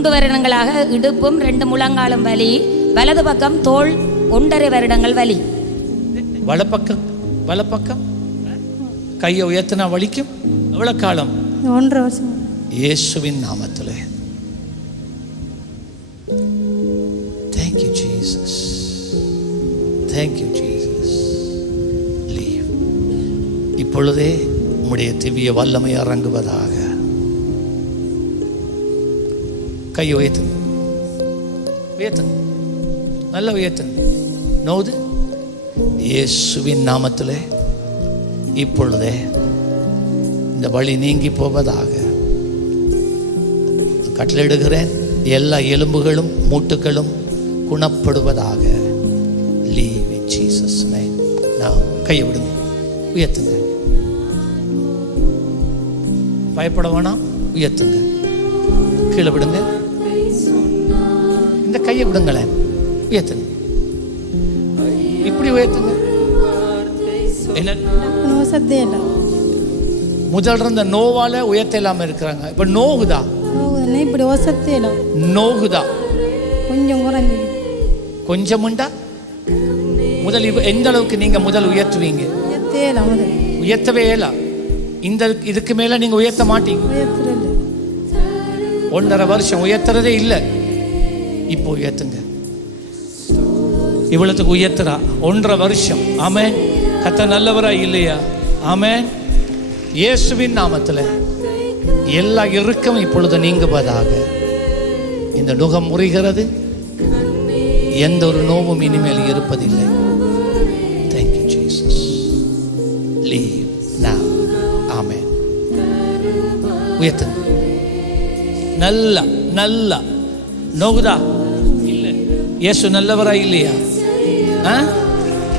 மூன்று வருடங்களாக இடுப்பும் ரெண்டு முழங்காலும் வலி வலது பக்கம் தோள் ஒன்றரை வருடங்கள் வலி. வலப்பக்கம் வலப்பக்கம் கையை உயர்த்தினா வலிக்கும்? எவ்வளவு காலம்? ஒன்றரை வருஷம். இயேசுவின் நாமத்திலே. Thank you Jesus thank you Jesus leave இப்பொழுதே உம்முடைய திவ்ய வல்லமை இறங்குவதாக. கையை உயர்த்துங்க உயர்த்துங்க நல்லா உயர்த்துங்க நோது இயேசுவின் நாமத்தில் இப்பொழுதே இந்த வழி நீங்கி போவதாக. கட்டளிடுகிறேன் எல்லா எலும்புகளும் மூட்டுகளும் குணப்படுவதாக. லீவ் இன் ஜீசஸ் நேம் நான் கையை விடுங்க. உயர்த்துங்க. பயப்பட வேணாம். உயர்த்துங்க. கீழே விடுங்க. விடுங்களேன் உயர்த்துங்க. இப்படி உயர்த்துங்க. என்ன? முதல் இருந்த நோவால உயர்த்த இல்லாம இருக்கிறாங்க. இப்ப நோகுதா? இப்படி இல்லை. நோகுதா? கொஞ்சம் குறைஞ்சி கொஞ்சமுண்டா முதல் இவ- எந்த அளவுக்கு நீங்க முதல் உயர்த்துவீங்க? முதல். உயர்த்தவே இல்ல. இந்த இதுக்கு மேல நீங்க உயர்த்த மாட்டீங்க. ஒன்றரை வருஷம் உயர்த்துறதே இல்லை. இப்போ உயர்த்துங்க இவ்வளவுக்கு உயர்த்துறா. ஒன்றரை வருஷம். ஆமே கத்த நல்லவரா இல்லையா? ஆமே இயேசுவின் நாமத்தில் எல்லா இறுக்கம் இப்பொழுது நீங்குவதாக. இந்த நுகம் முறிகிறது. எந்த ஒரு நோவும் இனிமேல் இருப்பதில்லை. தேங்க்யூ ஜீசஸ் லீவ் நான் ஆமென் உயர்த்துங்க. நல்லா நல்லா. நோகுதா? இயேசு நல்லவரா இல்லையா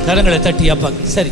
கரங்களை தட்டி அப்பா சரி.